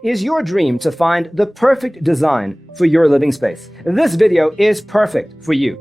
Is your dream to find the perfect design for your living space? This video is perfect for you.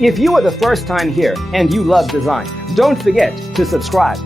If you are the first time here and you love design, don't forget to subscribe.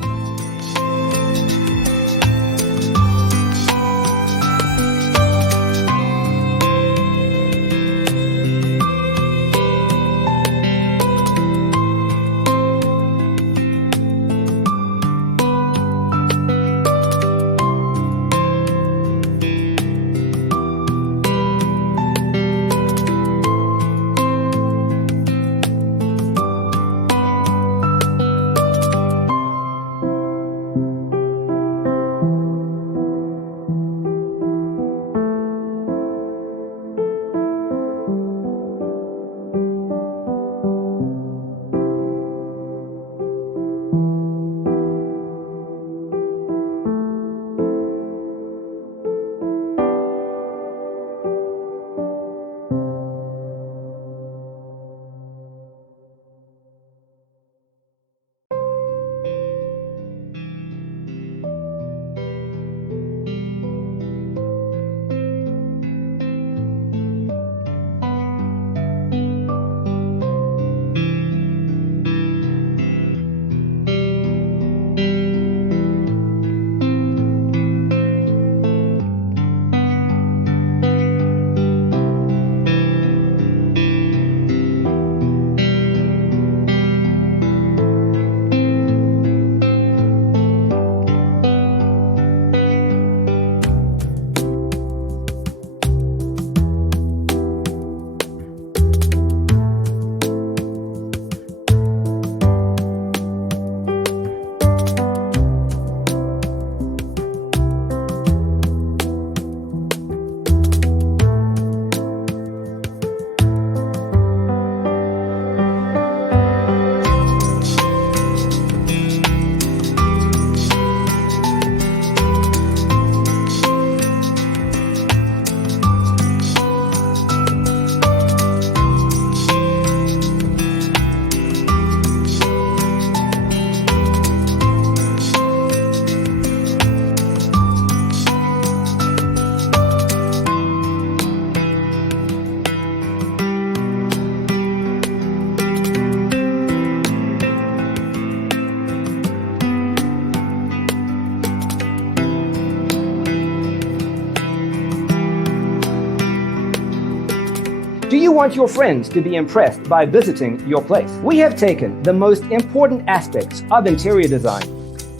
Do you want your friends to be impressed by visiting your place? We have taken the most important aspects of interior design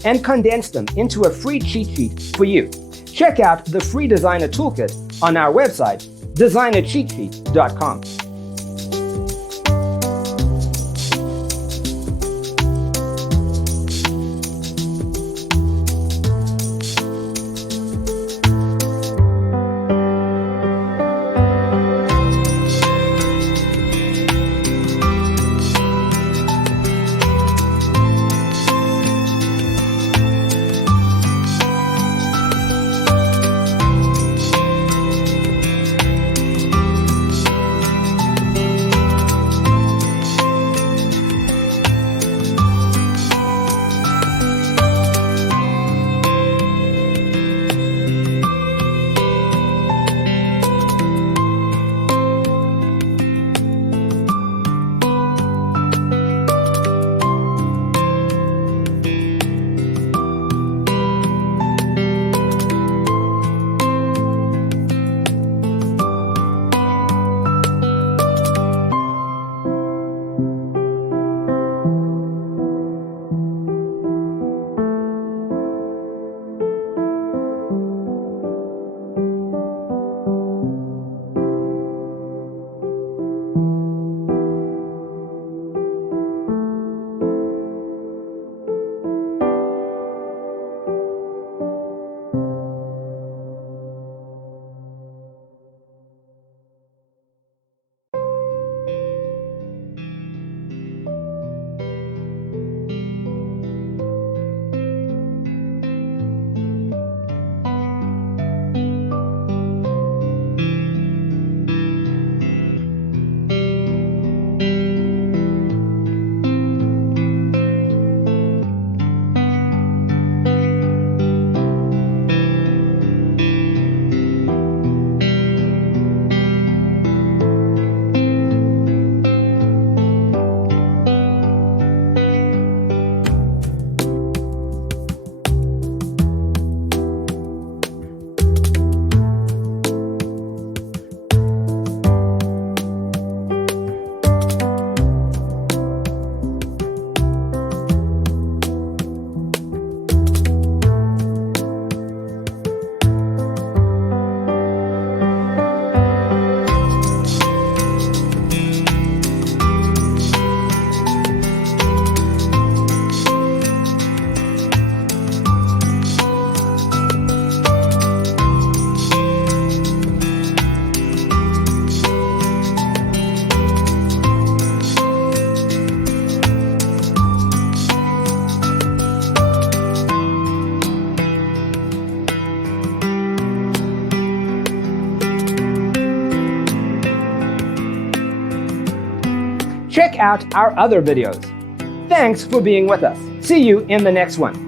and condensed them into a free cheat sheet for you. Check out the free designer toolkit on our website, designercheatsheet.com. Check out our other videos. Thanks for being with us. See you in the next one.